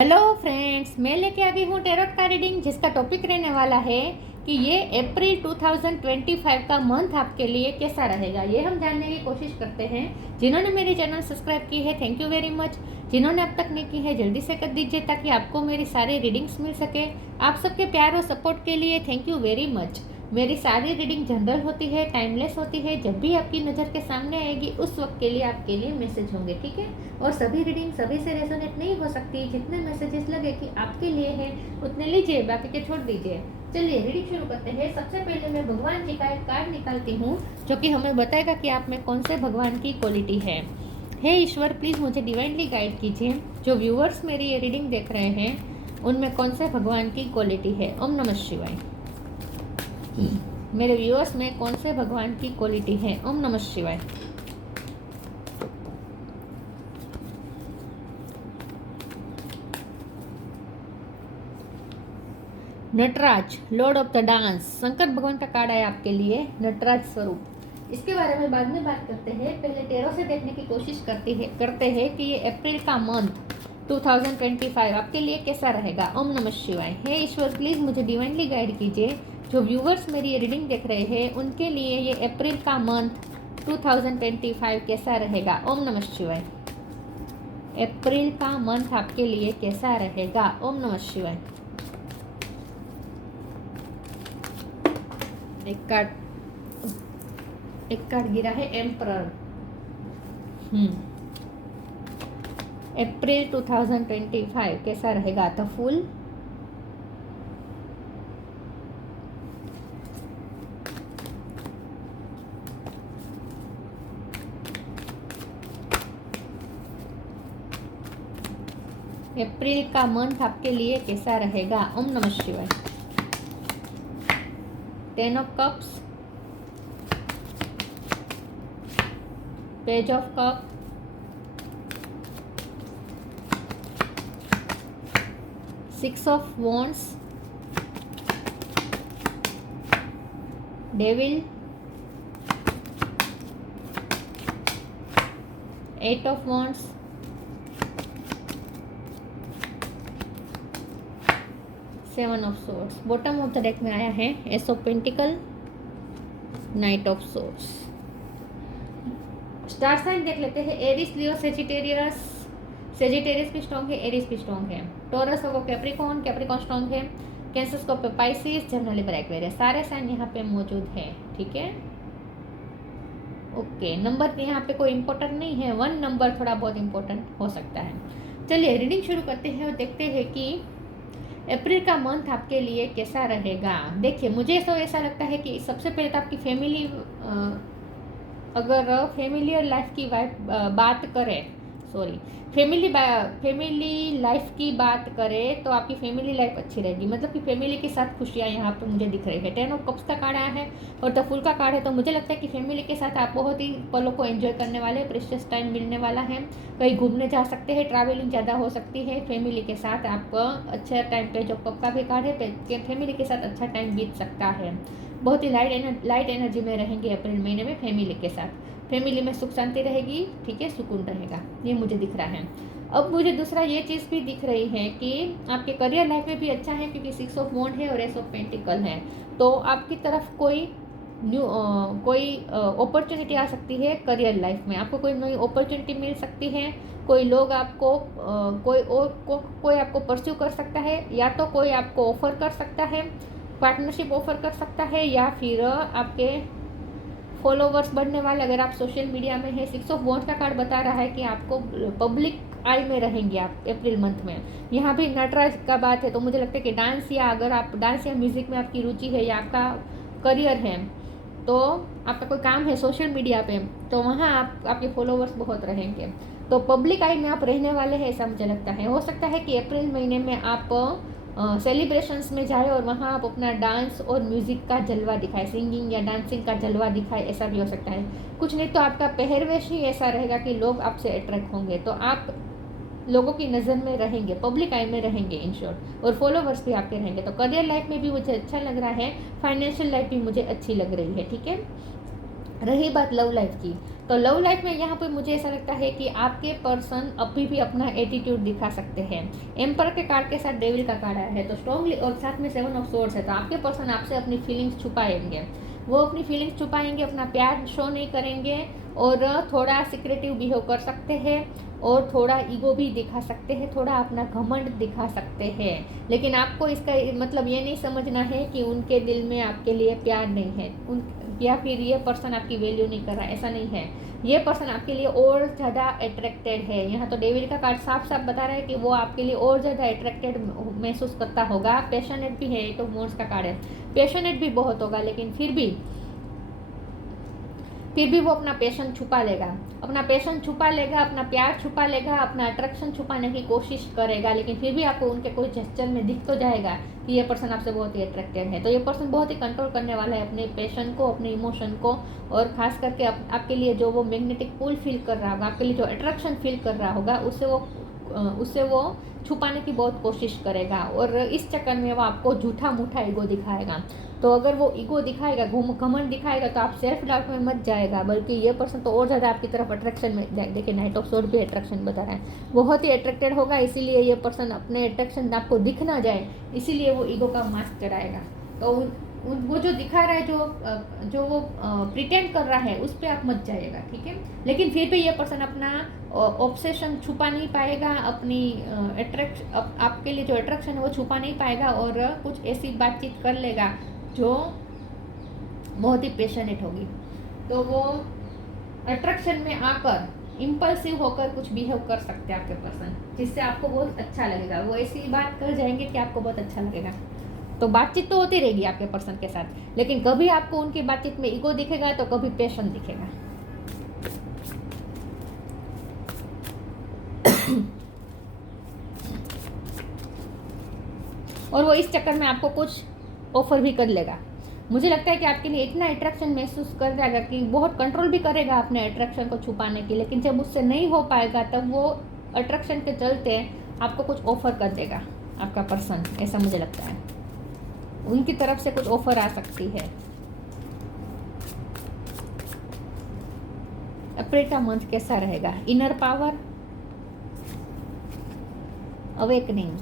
Hello friends, मैं लेके आ गई हूँ टेरोट का रीडिंग, जिसका टॉपिक रहने वाला है कि ये अप्रैल 2025 का मंथ आपके लिए कैसा रहेगा। ये हम जानने की कोशिश करते हैं। जिन्होंने मेरी चैनल सब्सक्राइब की है, थैंक यू वेरी मच। जिन्होंने अब तक नहीं की है, जल्दी से कर दीजिए ताकि आपको मेरी सारी रीडिंग्स मिल सके। आप सबके प्यार और सपोर्ट के लिए थैंक यू वेरी मच। मेरी सारी रीडिंग जनरल होती है, टाइमलेस होती है। जब भी आपकी नज़र के सामने आएगी उस वक्त के लिए आपके लिए मैसेज होंगे, ठीक है। और सभी रीडिंग सभी से रेजोनेट नहीं हो सकती। जितने मैसेजेस लगे कि आपके लिए हैं उतने लीजिए, बाकी के छोड़ दीजिए। चलिए रीडिंग शुरू करते हैं। सबसे पहले मैं भगवान जी का एक कार्ड निकालती हूँ जो कि हमें बताएगा कि आप में कौन से भगवान की क्वालिटी है। हे ईश्वर, प्लीज़ मुझे डिवाइनली गाइड कीजिए। जो व्यूअर्स मेरी ये रीडिंग देख रहे हैं उनमें कौन से भगवान की क्वालिटी है। ओम नमः शिवाय। मेरे व्यूअर्स में कौन से भगवान की क्वालिटी है। ओम नमः शिवाय। Nataraja, lord of the dance, Shankar भगवान का कार्ड है आपके लिए, नटराज स्वरूप। इसके बारे में बाद में बात करते हैं। पहले टेरो से देखने की कोशिश करते हैं कि ये अप्रैल का मंथ 2025 आपके लिए कैसा रहेगा। ओम नमः शिवाय। हे ईश्वर, प्लीज़ मुझे डिवाइनली गाइड कीजिए। जो व्यूवर्स मेरी ये रीडिंग देख रहे हैं उनके लिए ये अप्रैल का मंथ 2025 कैसा रहेगा। ओम नमः शिवाय। अप्रैल का मंथ आपके लिए कैसा रहेगा। ओम नमः शिवाय। एक कार्ड गिरा है एम्परर। अप्रैल 2025 कैसा रहेगा। द फूल, अप्रैल का मंथ आपके लिए कैसा रहेगा। ओम नमः शिवाय। 10 of cups, page of cup, six of wands, devil, 8 of wands, 7 of swords. Bottom of the deck में आया है ace of pentacle, knight of swords. Star sign देख लेते हैं। Aries, Leo, Sagittarius. सेजिटेरियस भी स्ट्रॉन्ग है, एरिस भी strong है। टॉरस को कैप्रिकॉन, कैप्रिकॉन स्ट्रॉन्ग है। कैंसर को पे पाइसिस, जनरली पर एक्वेरियस। सारे साइन यहाँ पे मौजूद है, ठीक है। ओके, नंबर यहाँ पे कोई इंपॉर्टेंट नहीं है। 1 नंबर थोड़ा बहुत इंपॉर्टेंट हो सकता है। चलिए रीडिंग शुरू करते हैं और देखते हैं कि अप्रैल का मंथ आपके लिए कैसा रहेगा। देखिए, मुझे तो ऐसा लगता है कि सबसे पहले तो आपकी फैमिली, अगर फैमिलियर लाइफ की बात करें, फैमिली लाइफ की बात करें तो आपकी फैमिली लाइफ अच्छी रहेगी। मतलब कि फैमिली के साथ खुशियाँ यहाँ पे मुझे दिख रही है। 10 ऑफ कप्स का कार्ड आया है और द फूल का कार्ड है, तो मुझे लगता है कि फैमिली के साथ आप बहुत ही पलों को एंजॉय करने वाले, प्रेशियस टाइम मिलने वाला है। कहीं घूमने जा सकते हैं, ट्रैवलिंग ज़्यादा हो सकती है फैमिली के साथ। आपको अच्छा टाइम पे, जो कप का भी कार्ड है, फैमिली के साथ अच्छा टाइम बीत सकता है। बहुत ही लाइट एनर्जी में रहेंगे अप्रैल महीने में फैमिली के साथ। फैमिली में सुख शांति रहेगी, ठीक है, सुकून रहेगा, ये मुझे दिख रहा है। अब मुझे दूसरा ये चीज़ भी दिख रही है कि आपके करियर लाइफ में भी अच्छा है, क्योंकि 6 ऑफ वॉन्ड है और एस ऑफ पेंटिकल है। तो आपकी तरफ कोई अपॉर्चुनिटी आ सकती है करियर लाइफ में। आपको कोई नई अपॉर्चुनिटी मिल सकती है। कोई लोग आपको कोई आपको परस्यू कर सकता है, या तो कोई आपको ऑफर कर सकता है, पार्टनरशिप ऑफर कर सकता है, या फिर आपके फॉलोवर्स बढ़ने वाले, अगर आप सोशल मीडिया में है। 6 ऑफ वॉन्ड्स का कार्ड बता रहा है कि आपको पब्लिक आई में रहेंगे आप अप्रैल मंथ में। यहाँ भी नटराज का बात है, तो मुझे लगता है कि डांस, या अगर आप डांस या म्यूज़िक में आपकी रुचि है, या आपका करियर है, तो आपका कोई काम है सोशल मीडिया पे, तो वहाँ आपके फॉलोवर्स बहुत रहेंगे। तो पब्लिक आई में आप रहने वाले हैं, ऐसा मुझे लगता है। हो सकता है कि अप्रैल महीने में आप सेलिब्रेशंस में जाए और वहाँ आप अपना डांस और म्यूज़िक का जलवा दिखाए, सिंगिंग या डांसिंग का जलवा दिखाए, ऐसा भी हो सकता है। कुछ नहीं तो आपका पहरवेश ही ऐसा रहेगा कि लोग आपसे अट्रैक्ट होंगे, तो आप लोगों की नज़र में रहेंगे, पब्लिक आई में रहेंगे इन शॉर्ट, और फॉलोवर्स भी आपके रहेंगे। तो करियर लाइफ में भी मुझे अच्छा लग रहा है, फाइनेंशियल लाइफ भी मुझे अच्छी लग रही है, ठीक है। रही बात लव लाइफ की, तो लव लाइफ में यहाँ पे मुझे ऐसा लगता है कि आपके पर्सन अभी भी अपना एटीट्यूड दिखा सकते हैं। एम्पर के कार्ड के साथ डेविल का कार्ड आया है, तो स्ट्रॉन्गली, और साथ में 7 ऑफ सोर्ड्स है, तो आपके पर्सन आपसे अपनी फीलिंग्स छुपाएंगे। वो अपनी फीलिंग्स छुपाएंगे, अपना प्यार शो नहीं करेंगे, और थोड़ा सिक्रेटिव बिहेव कर सकते हैं, और थोड़ा ईगो भी दिखा सकते हैं, थोड़ा अपना घमंड दिखा सकते हैं। लेकिन आपको इसका मतलब ये नहीं समझना है कि उनके दिल में आपके लिए प्यार नहीं है, उन या फिर ये पर्सन आपकी वैल्यू नहीं कर रहा है, ऐसा नहीं है। ये पर्सन आपके लिए और ज़्यादा अट्रैक्टेड है। यहाँ तो डेविल का कार्ड साफ साफ बता रहा है कि वो आपके लिए और ज़्यादा अट्रैक्टेड महसूस करता होगा। पैशनेट भी है, ये तो मोर्स का कार्ड है, पैशनेट भी बहुत होगा, लेकिन फिर भी वो अपना पैशन छुपा लेगा, अपना पैशन छुपा लेगा, अपना प्यार छुपा लेगा, अपना अट्रैक्शन छुपाने की कोशिश करेगा, लेकिन फिर भी आपको उनके कोई जेस्चर में दिख तो जाएगा कि ये पर्सन आपसे बहुत ही अट्रैक्टेड है। तो ये पर्सन बहुत ही कंट्रोल करने वाला है अपने पैशन को, अपने इमोशन को, और खास करके आपके लिए जो वो मैग्नेटिक पुल फील कर रहा होगा, आपके लिए जो अट्रैक्शन फील कर रहा होगा, उससे वो छुपाने की बहुत कोशिश करेगा, और इस चक्कर में वो आपको झूठा मूठा ईगो दिखाएगा। तो अगर वो ईगो दिखाएगा, घमंड दिखाएगा, तो आप सेल्फ डाउट में मत जाएगा, बल्कि ये पर्सन तो और ज़्यादा आपकी तरफ अट्रैक्शन में, देखिए नाइट ऑफ सोर्ड भी अट्रैक्शन बता रहा है, बहुत ही अट्रैक्टेड होगा। इसीलिए ये पर्सन अपने अट्रैक्शन आपको दिख ना जाए, इसीलिए वो ईगो का मास्क चढ़ाएगा। तो वो जो दिखा रहा है, जो वो प्रिटेंड कर रहा है, उस पर आप मत जाइएगा, ठीक है। लेकिन फिर भी ये पर्सन अपना ऑब्सेशन छुपा नहीं पाएगा, अपनी आपके लिए जो अट्रैक्शन है वो छुपा नहीं पाएगा, और कुछ ऐसी बातचीत कर लेगा जो बहुत ही पैशनेट होगी। तो वो अट्रैक्शन में आकर इम्पल्सिव होकर कुछ बिहेव कर सकते हैं आपके पर्सन, जिससे आपको बहुत अच्छा लगेगा। वो ऐसी बात कर जाएंगे कि आपको बहुत अच्छा लगेगा। तो बातचीत तो होती रहेगी आपके पर्सन के साथ, लेकिन कभी आपको उनकी बातचीत में ईगो दिखेगा, तो कभी पैशन दिखेगा। और वो इस चक्कर में आपको कुछ ऑफर भी कर लेगा। मुझे लगता है कि आपके लिए इतना अट्रैक्शन महसूस कर जाएगा कि बहुत कंट्रोल भी करेगा अपने अट्रैक्शन को छुपाने की, लेकिन जब उससे नहीं हो पाएगा, तब वो अट्रैक्शन के चलते आपको कुछ ऑफर कर देगा आपका पर्सन, ऐसा मुझे लगता है। उनकी तरफ से कुछ ऑफर आ सकती है। अप्रैल का मंथ कैसा रहेगा? Inner power, awakening,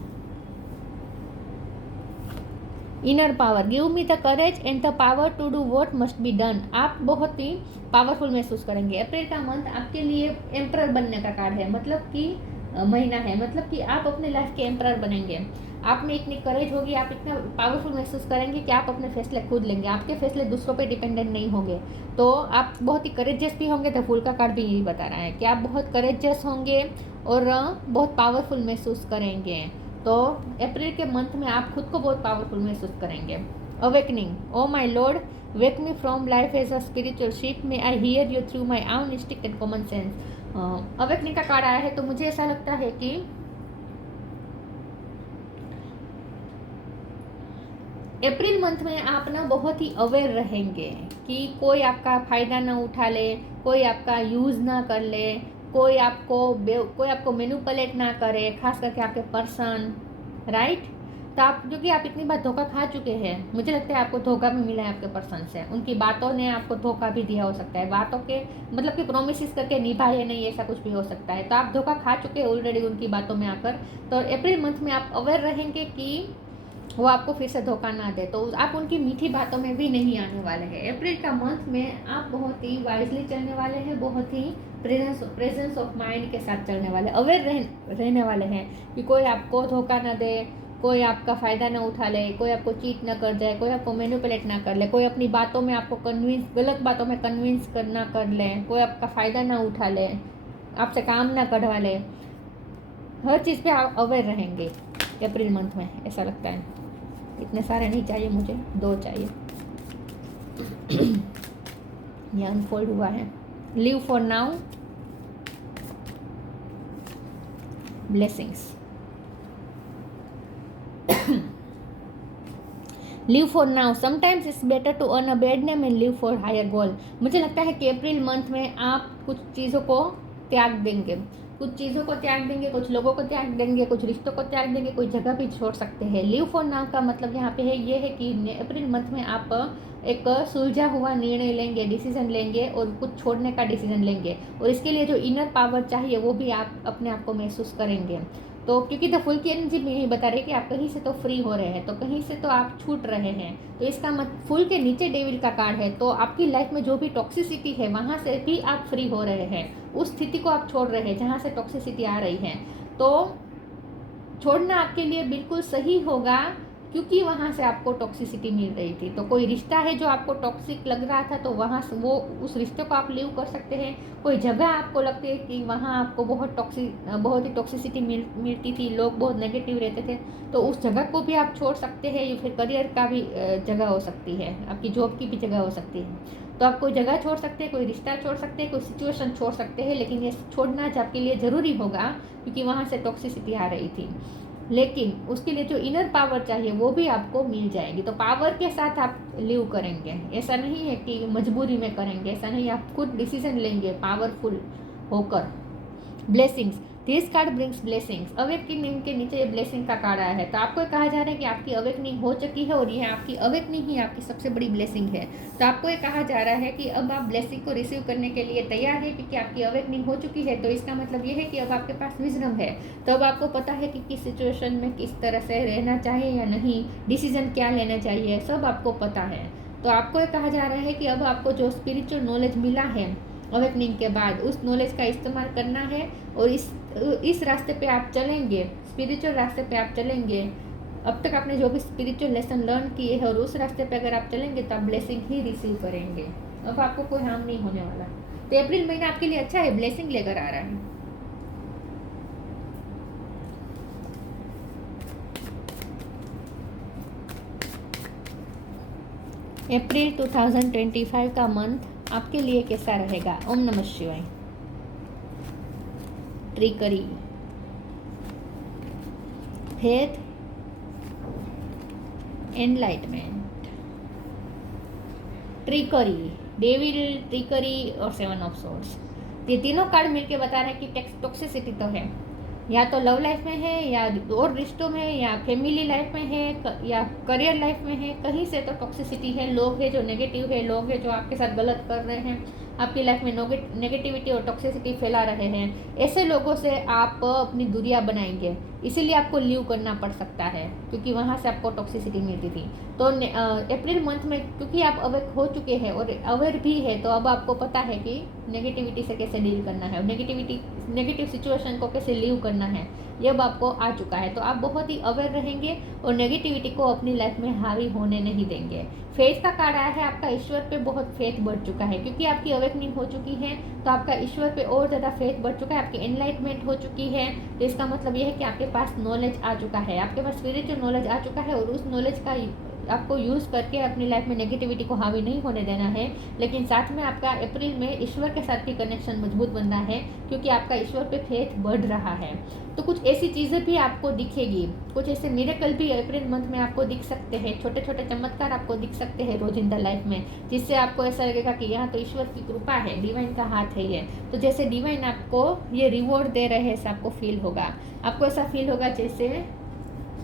inner power, give me the courage and the power to do what must be done. आप बहुत ही पावरफुल महसूस करेंगे। अप्रैल का मंथ आपके लिए एम्परर बनने का कार्ड है, मतलब कि महीना है, मतलब कि आप अपने लाइफ के एम्परर बनेंगे। आप में इतनी करेज होगी, आप इतना पावरफुल महसूस करेंगे कि आप अपने फैसले खुद लेंगे, आपके फैसले दूसरों पे डिपेंडेंट नहीं होंगे। तो आप बहुत ही करेजियस भी होंगे। तो फूल का कार्ड भी यही बता रहा है कि आप बहुत करेजियस होंगे और बहुत पावरफुल महसूस करेंगे। तो अप्रैल के मंथ में आप खुद को बहुत पावरफुल महसूस करेंगे। Awakening, O my lord wake me from life as a spiritual ship, may I hear you through my own instinct and common sense. Awakening का कार्ड आया है, तो मुझे ऐसा लगता है कि अप्रैल मंथ में आप ना बहुत ही अवेयर रहेंगे कि कोई आपका फ़ायदा ना उठा ले, कोई आपका यूज़ ना कर ले, कोई आपको मैनिपुलेट ना करे, खास करके आपके पर्सन, राइट। तो आप, क्योंकि आप इतनी बार धोखा खा चुके हैं, मुझे लगता है आपको धोखा भी मिला है आपके पर्सन से। उनकी बातों ने आपको धोखा भी दिया हो सकता है, बातों के मतलब कि प्रोमिस करके निभाए नहीं, ऐसा कुछ भी हो सकता है। तो आप धोखा खा चुके हैं ऑलरेडी उनकी बातों में आकर। तो अप्रैल मंथ में आप अवेयर रहेंगे कि वो आपको फिर से धोखा ना दे, तो आप उनकी मीठी बातों में भी नहीं आने वाले हैं। अप्रैल का मंथ में आप बहुत ही वाइजली चलने वाले हैं, बहुत ही प्रेजेंस ऑफ माइंड के साथ चलने वाले, अवेयर रहने वाले हैं कि कोई आपको धोखा ना दे, कोई आपका फ़ायदा ना उठा ले, कोई आपको चीट ना कर जाए, कोई आपको मैनिपुलेट ना कर ले, कोई अपनी बातों में आपको गलत बातों में कन्विंस करना कर ले, कोई आपका फ़ायदा ना उठा ले, आपसे काम ना कढ़वा ले। हर चीज़ पे आप अवेयर रहेंगे अप्रैल मंथ में, ऐसा लगता है। इतने सारे नहीं चाहिए मुझे, 2 चाहिए। ये अनफोल्ड हुआ है। Live for now, blessings. Live for now, sometimes it's better to earn a bad name and live for higher goal. मुझे लगता है कि अप्रैल मंथ में आप कुछ चीज़ों को त्याग देंगे, कुछ चीज़ों को त्याग देंगे, कुछ लोगों को त्याग देंगे, कुछ रिश्तों को त्याग देंगे, कोई जगह भी छोड़ सकते हैं। लीव फॉर नाउ का मतलब यहाँ पे है ये है कि अप्रैल मंथ में आप एक सुलझा हुआ निर्णय लेंगे, डिसीजन लेंगे और कुछ छोड़ने का डिसीजन लेंगे, और इसके लिए जो इनर पावर चाहिए वो भी आप अपने आप को महसूस करेंगे। तो क्योंकि द फुल की एनर्जी में यही बता रहे कि आप कहीं से तो फ्री हो रहे हैं, तो कहीं से तो आप छूट रहे हैं। तो इसका फुल के नीचे डेविल का कार्ड है, तो आपकी लाइफ में जो भी टॉक्सिसिटी है वहाँ से भी आप फ्री हो रहे हैं, उस स्थिति को आप छोड़ रहे हैं जहाँ से टॉक्सिसिटी आ रही है। तो छोड़ना आपके लिए बिल्कुल सही होगा, क्योंकि वहाँ से आपको टॉक्सिसिटी मिल रही थी। तो कोई रिश्ता है जो आपको टॉक्सिक लग रहा था, तो वहाँ से वो उस रिश्ते को आप लीव कर सकते हैं। कोई जगह आपको लगती है कि वहाँ आपको बहुत ही टॉक्सिसिटी मिलती थी, लोग बहुत नेगेटिव रहते थे, तो उस जगह को भी आप छोड़ सकते हैं। या फिर करियर का भी जगह हो सकती है, आपकी जॉब की भी जगह हो सकती है। तो आप कोई जगह छोड़ सकते हैं, कोई रिश्ता छोड़ सकते हैं, कोई सिचुएशन छोड़ सकते हैं, लेकिन ये छोड़ना आपके लिए ज़रूरी होगा, क्योंकि वहाँ से टॉक्सिसिटी आ रही थी। लेकिन उसके लिए जो इनर पावर चाहिए वो भी आपको मिल जाएगी। तो पावर के साथ आप लिव करेंगे, ऐसा नहीं है कि मजबूरी में करेंगे, ऐसा नहीं, आप खुद डिसीजन लेंगे पावरफुल होकर। Blessings, this card brings blessings. Awakening के नीचे ब्लेसिंग का कार्ड आया है, तो आपको कहा जा रहा है कि आपकी अवेकनिंग हो चुकी है, और यह आपकी अवेकनिंग ही आपकी सबसे बड़ी ब्लेसिंग है। तो आपको ये कहा जा रहा है कि अब आप ब्लेसिंग को रिसीव करने के लिए तैयार है, क्योंकि आपकी अवेकनिंग हो चुकी है। तो इसका मतलब ये है कि अब आपके पास विजडम है, तो अब आपको पता है कि किस सिचुएशन में किस तरह से रहना चाहिए या नहीं, डिसीजन क्या लेना चाहिए, सब आपको पता है। तो आपको ये कहा जा रहा है कि अब आपको जो स्पिरिचुअल नॉलेज मिला है अवेकनिंग के बाद, उस नॉलेज का इस्तेमाल करना है, और इस रास्ते पे आप चलेंगे, स्पिरिचुअल रास्ते पे आप चलेंगे। अब तक आपने जो भी स्पिरिचुअल लेसन लर्न किए हैं, और उस रास्ते पे अगर आप चलेंगे तो आप ब्लेसिंग ही रिसीव करेंगे। अब आपको कोई हार्म नहीं होने वाला। तो अप्रैल महीना आपके लिए अच्छा है, ब्लेसिंग लेकर आ रहा है। अप्रैल 2025 का मंथ आपके लिए कैसा रहेगा? ओम नमः शिवाय। Trickery, faith, enlightenment, trickery, devil, trickery और 7 ऑफ सोर्ड्स। ये तीनों कार्ड मिलके बता रहे हैं कि टॉक्सिसिटी तो है, या तो लव लाइफ में है, या और रिश्तों में, या फैमिली लाइफ में है, या करियर लाइफ में है, कहीं से तो टॉक्सिसिटी है। लोग हैं जो नेगेटिव है, लोग हैं जो आपके साथ गलत कर रहे हैं, आपकी लाइफ में नेगेटिविटी और टॉक्सिसिटी फैला रहे हैं। ऐसे लोगों से आप अपनी दूरियां बनाएंगे, इसीलिए आपको लीव करना पड़ सकता है, क्योंकि वहाँ से आपको टॉक्सिसिटी मिलती थी। तो अप्रैल मंथ में क्योंकि आप अवेक हो चुके हैं और अवेयर भी है, तो अब आपको पता है कि नेगेटिविटी से कैसे डील करना है, नेगेटिव सिचुएशन को कैसे लीव करना है, ये अब आपको आ चुका है। तो आप बहुत ही अवेयर रहेंगे और नेगेटिविटी को अपनी लाइफ में हावी होने नहीं देंगे। फेथ का कार्ड आया है, आपका ईश्वर पे बहुत फेथ बढ़ चुका है, क्योंकि आपकी अवेकनिंग हो चुकी है, तो आपका ईश्वर पे और ज़्यादा फेथ बढ़ चुका है, आपकी एनलाइटमेंट हो चुकी है। तो इसका मतलब ये है कि आपके पास नॉलेज आ चुका है, आपके पास स्पिरिचुअल नॉलेज आ चुका है, और उस नॉलेज का आपको यूज़ करके अपनी लाइफ में नेगेटिविटी को हावी नहीं होने देना है। लेकिन साथ में आपका अप्रैल में ईश्वर के साथ भी कनेक्शन मजबूत बनना है, क्योंकि आपका ईश्वर पे फेथ बढ़ रहा है। तो कुछ ऐसी चीज़ें भी आपको दिखेगी, कुछ ऐसे मिरेकल भी अप्रैल मंथ में आपको दिख सकते हैं, छोटे छोटे चमत्कार आपको दिख सकते हैं रोजिंदा लाइफ में, जिससे आपको ऐसा लगेगा कि यहाँ तो ईश्वर की कृपा है, डिवाइन का हाथ है ये। तो जैसे डिवाइन आपको ये रिवॉर्ड दे रहे हैं, ऐसा आपको फील होगा, आपको ऐसा फील होगा जैसे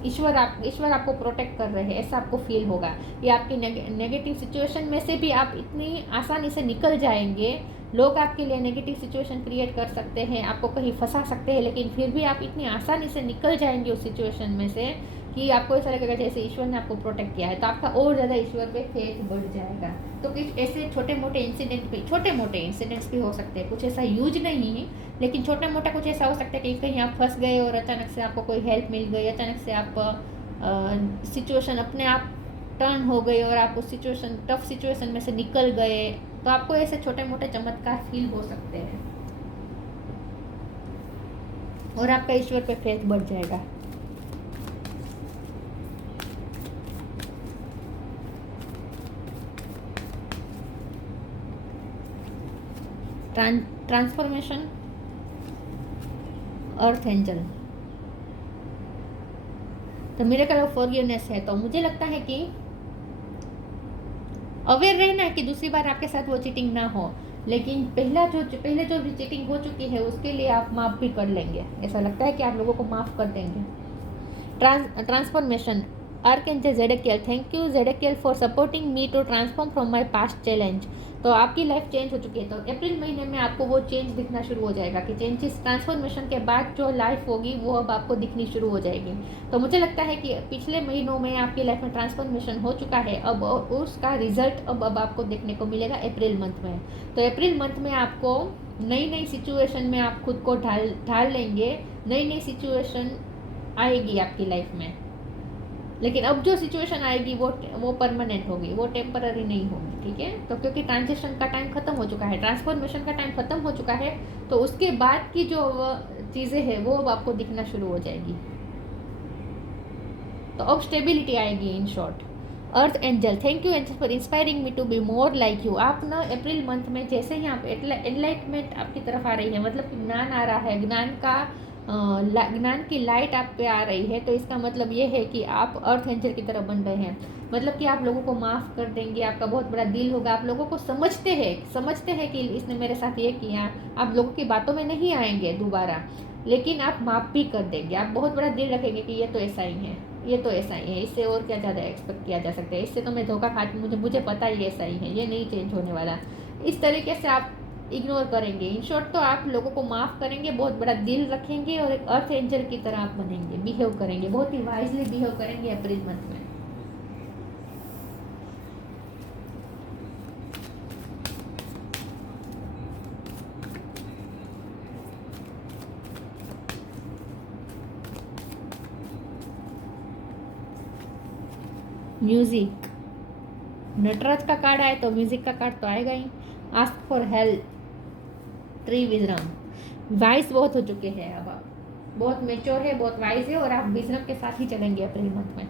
ईश्वर आपको प्रोटेक्ट कर रहे हैं, ऐसा आपको फील होगा। ये आपकी नेगेटिव सिचुएशन में से भी आप इतनी आसानी से निकल जाएंगे। लोग आपके लिए नेगेटिव सिचुएशन क्रिएट कर सकते हैं, आपको कहीं फंसा सकते हैं, लेकिन फिर भी आप इतनी आसानी से निकल जाएंगे उस सिचुएशन में से कि आपको ऐसा लगेगा जैसे ईश्वर ने आपको प्रोटेक्ट किया है। तो आपका और ज़्यादा ईश्वर पे फेथ बढ़ जाएगा। तो कुछ ऐसे छोटे मोटे इंसिडेंट्स भी हो सकते हैं, कुछ ऐसा यूज नहीं है, लेकिन छोटा मोटा कुछ ऐसा हो सकता है कि कहीं आप फंस गए और अचानक से आपको कोई हेल्प मिल गई, अचानक से आप सिचुएशन अपने आप टर्न हो गई और आप उस टफ सिचुएशन में से निकल गए। तो आपको ऐसे छोटे मोटे चमत्कार फील हो सकते हैं और आपका ईश्वर पे फेथ बढ़ जाएगा। ट्रांसफॉर्मेशन, अर्थ एंजल, तो मिरेकल ऑफ फॉरगिवनेस है। तो मुझे लगता है कि अवेयर रहना है कि दूसरी बार आपके साथ वो चीटिंग ना हो। लेकिन पहले जो भी चीटिंग हो चुकी है उसके लिए आप माफ़ भी कर लेंगे। ऐसा लगता है कि आप लोगों को माफ़ कर देंगे। Transformation, archangel Zadkiel, thank you Zadkiel for supporting me to transform from my past challenge. तो आपकी लाइफ चेंज हो चुकी है, तो अप्रैल महीने में आपको वो चेंज दिखना शुरू हो जाएगा कि चेंजेस, ट्रांसफॉर्मेशन के बाद जो लाइफ होगी वो अब आपको दिखनी शुरू हो जाएगी। तो मुझे लगता है कि पिछले महीनों में आपकी लाइफ में ट्रांसफॉर्मेशन हो चुका है, अब उसका रिजल्ट अब आपको देखने को मिलेगा अप्रैल मंथ में। तो अप्रैल मंथ में आपको नई नई सिचुएशन में आप खुद को ढाल लेंगे, नई नई सिचुएशन आएगी आपकी लाइफ में। लेकिन अब जो सिचुएशन आएगी वो परमानेंट होगी, वो टेम्पररी नहीं होगी, ठीक है। तो क्योंकि ट्रांजिशन का टाइम खत्म हो चुका है, ट्रांसफॉर्मेशन का टाइम खत्म हो चुका है, तो उसके बाद की जो चीज़ें हैं वो अब आपको दिखना शुरू हो जाएगी। तो अब स्टेबिलिटी आएगी in short. Earth angel, thank you angel for inspiring me to be more like you. आप ना अप्रैल मंथ में जैसे ही आप एनलाइटमेंट आपकी तरफ आ रही है, मतलब कि ज्ञान आ रहा है, ज्ञान की लाइट आप पे आ रही है, तो इसका मतलब ये है कि आप अर्थ एंजल की तरह बन रहे हैं। मतलब कि आप लोगों को माफ़ कर देंगे, आपका बहुत बड़ा दिल होगा, आप लोगों को समझते हैं कि इसने मेरे साथ ये किया। आप लोगों की बातों में नहीं आएंगे दोबारा, लेकिन आप माफ़ भी कर देंगे। आप बहुत बड़ा दिल रखेंगे कि ये तो ऐसा ही है, ये तो ऐसा ही है, इससे और क्या ज़्यादा एक्सपेक्ट किया जा सकता है, इससे तो मैं धोखा खा, मुझे पता ही ऐसा ही है, ये नहीं चेंज होने वाला। इस तरीके से आप इग्नोर करेंगे। इन शॉर्ट तो आप लोगों को माफ़ करेंगे, बहुत बड़ा दिल रखेंगे और एक अर्थ एंजल की तरह आप बनेंगे, बिहेव करेंगे, बहुत ही वाइजली बिहेव करेंगे अप्रैल मंथ में। म्यूजिक, नटराज का कार्ड आए तो म्यूजिक का कार्ड तो आएगा ही। Ask for help, tree wisdom, wise बहुत हो चुके हैं, अब आप बहुत मेच्योर है, बहुत वाइज है, और आप विजडम के साथ ही चलेंगे अप्रैल मंथ में,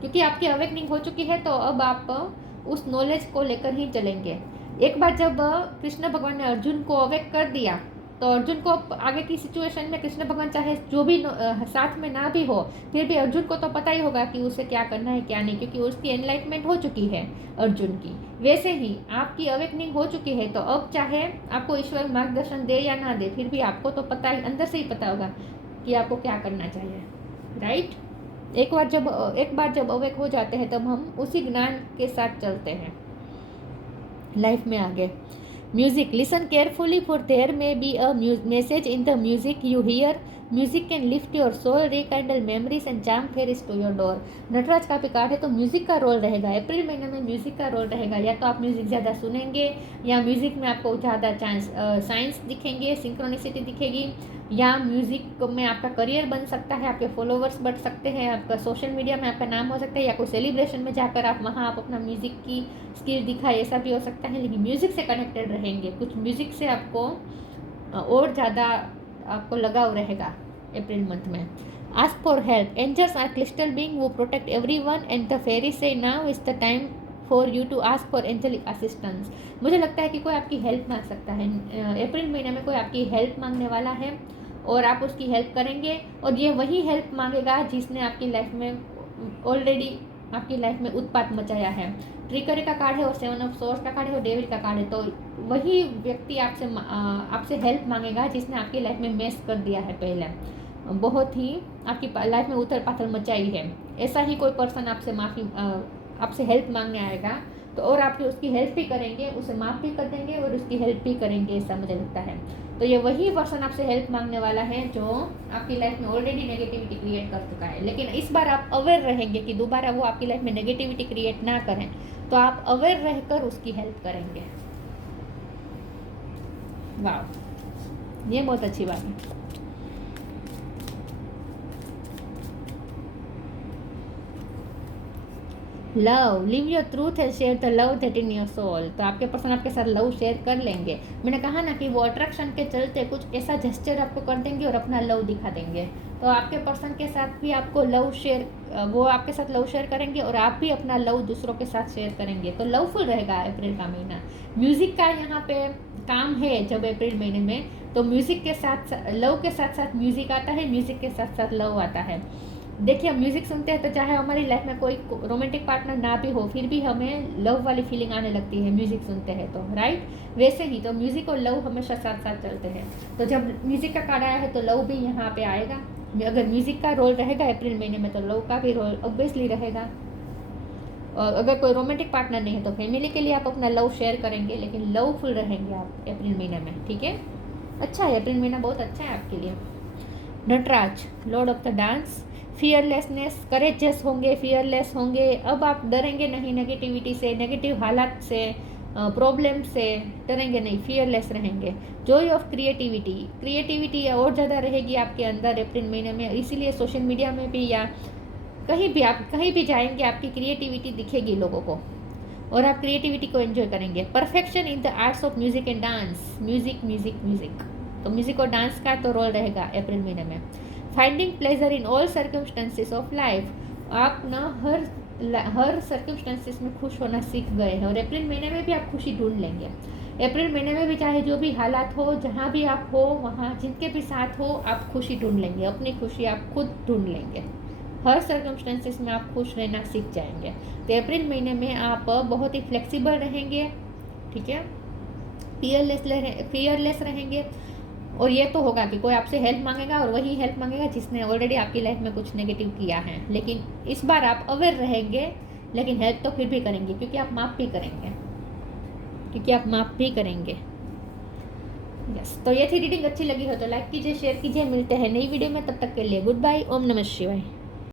क्योंकि आपकी अवेकनिंग हो चुकी है। तो अब आप उस नॉलेज को लेकर ही चलेंगे। एक बार जब कृष्ण भगवान ने अर्जुन को अवेक कर दिया, तो अर्जुन को आगे की सिचुएशन में कृष्ण भगवान चाहे जो भी साथ में ना भी हो, फिर भी अर्जुन को तो पता ही होगा कि उसे क्या करना है क्या नहीं, क्योंकि उसकी एनलाइटमेंट हो चुकी है अर्जुन की। वैसे ही आपकी अवेकनिंग हो चुकी है, तो अब चाहे आपको ईश्वर मार्गदर्शन दे या ना दे, फिर भी आपको तो पता ही, अंदर से ही पता होगा कि आपको क्या करना चाहिए, राइट। एक बार जब अवेक हो जाते हैं, तब हम उसी ज्ञान के साथ चलते हैं लाइफ में आगे। Music, listen carefully for there may be a message in the music you hear. Music can lift your soul, rekindle memories and charm fairs to your door. Nataraj का भी कार्ड है, तो म्यूजिक का रोल रहेगा अप्रैल महीने में, म्यूजिक का role रहेगा। या तो आप म्यूजिक ज़्यादा सुनेंगे, या म्यूजिक में आपको ज़्यादा साइंस दिखेंगे, सिंक्रोनिसिटी दिखेगी, या म्यूज़िक में आपका करियर बन सकता है, आपके फॉलोवर्स बढ़ सकते हैं, आपका सोशल मीडिया में आपका नाम हो सकता है, या कोई सेलिब्रेशन में जाकर आप वहाँ आप अपना म्यूज़िक की स्किल दिखाए, ऐसा भी हो सकता है। लेकिन म्यूज़िक से कनेक्टेड रहेंगे, कुछ म्यूज़िक से आपको और ज़्यादा आपको लगाव रहेगा अप्रैल मंथ में। Ask for help, angels are crystal being वो protect everyone and the fairy से now is the time for you to ask for angelic assistance. मुझे लगता है कि कोई आपकी हेल्प मांग सकता है अप्रैल महीने में, कोई आपकी हेल्प मांगने वाला है और आप उसकी हेल्प करेंगे, और ये वही हेल्प मांगेगा जिसने आपकी लाइफ में ऑलरेडी आपकी लाइफ में उत्पात मचाया है। ट्रिकरी का कार्ड है और 7 ऑफ सोर्स का कार्ड है और डेविल का कार्ड है, तो वही व्यक्ति आपसे हेल्प मांगेगा जिसने आपकी लाइफ में मेस कर दिया है, पहले बहुत ही आपकी लाइफ में उथल पाथल मचाई है। ऐसा ही कोई पर्सन आपसे हेल्प मांगने आएगा, तो और आप उसकी हेल्प भी करेंगे, उसे माफ़ भी कर देंगे और उसकी हेल्प भी करेंगे, ऐसा मुझे लगता है। तो ये वही पर्सन आपसे हेल्प मांगने वाला है जो आपकी लाइफ में ऑलरेडी नेगेटिविटी क्रिएट कर चुका है। लेकिन इस बार आप अवेयर रहेंगे कि दोबारा वो आपकी लाइफ में नेगेटिविटी क्रिएट ना करें, तो आप अवेयर रहकर उसकी हेल्प करेंगे। वाह, ये बहुत अच्छी बात है। Love, live your truth and share the love that in your soul. तो आपके पर्सन आपके साथ लव शेयर कर लेंगे। मैंने कहा ना कि वो अट्रैक्शन के चलते कुछ ऐसा जेस्चर आपको कर देंगे और अपना लव दिखा देंगे। तो आपके पर्सन के साथ भी आपको वो आपके साथ लव शेयर करेंगे और आप भी अपना लव दूसरों के साथ शेयर करेंगे। तो लवफुल रहेगा अप्रैल का महीना। म्यूज़िक का यहाँ पे काम है जब अप्रैल महीने में, तो म्यूज़िक के साथ लव के साथ साथ म्यूज़िक आता है, म्यूज़िक के साथ साथ लव आता है। देखिए, हम म्यूज़िक सुनते हैं तो चाहे हमारी लाइफ में कोई रोमांटिक पार्टनर ना भी हो, फिर भी हमें लव वाली फीलिंग आने लगती है म्यूज़िक सुनते हैं तो, राइट। वैसे ही तो म्यूज़िक और लव हमेशा साथ साथ चलते हैं। तो जब म्यूज़िक का कार्ड आया है तो लव भी यहाँ पे आएगा। अगर म्यूज़िक का रोल रहेगा अप्रैल महीने में तो लव का भी रोल ऑब्वियसली रहेगा। और अगर कोई रोमांटिक पार्टनर नहीं है तो फैमिली के लिए आप अपना लव शेयर करेंगे, लेकिन लवफुल रहेंगे आप अप्रैल महीने में, ठीक है। अच्छा है, अप्रैल महीना बहुत अच्छा है आपके लिए। Nataraja, lord of the dance, fearlessness, courageous होंगे, फियरलेस होंगे। अब आप डरेंगे नहीं नेगेटिविटी से, नेगेटिव हालात से, प्रॉब्लम से डरेंगे नहीं, फियरलेस रहेंगे। जॉय ऑफ क्रिएटिविटी, क्रिएटिविटी और ज़्यादा रहेगी आपके अंदर अप्रैल महीने में, इसीलिए सोशल मीडिया में भी या कहीं भी आप कहीं भी जाएंगे आपकी क्रिएटिविटी दिखेगी लोगों को और आप क्रिएटिविटी को एंजॉय करेंगे। Perfection in the arts of music and dance, music music music, तो म्यूजिक और डांस का तो रोल रहेगा अप्रैल महीने में। Finding pleasure in all circumstances of life, आप ना हर सर्कमस्टेंसेस में खुश होना सीख गए हैं और अप्रैल महीने में भी आप खुशी ढूंढ लेंगे। अप्रैल महीने में भी चाहे जो भी हालात हो, जहाँ भी आप हो, वहाँ जिनके भी साथ हो, आप खुशी ढूंढ लेंगे, अपनी खुशी आप खुद ढूंढ लेंगे। हर सर्कमस्टेंसेस में आप खुश रहना सीख जाएंगे। तो अप्रैल महीने में आप बहुत ही फ्लेक्सिबल रहेंगे, ठीक है, फियरलेस रहेंगे। और ये तो होगा कि कोई आपसे हेल्प मांगेगा और वही हेल्प मांगेगा जिसने ऑलरेडी आपकी लाइफ में कुछ नेगेटिव किया है, लेकिन इस बार आप अवेयर रहेंगे, लेकिन हेल्प तो फिर भी करेंगे क्योंकि आप माफ़ भी करेंगे, यस। तो ये थी रीडिंग, अच्छी लगी हो तो लाइक कीजिए, शेयर कीजिए। मिलते हैं नई वीडियो में, तब तक के लिए गुड बाय, ओम नमः शिवाय।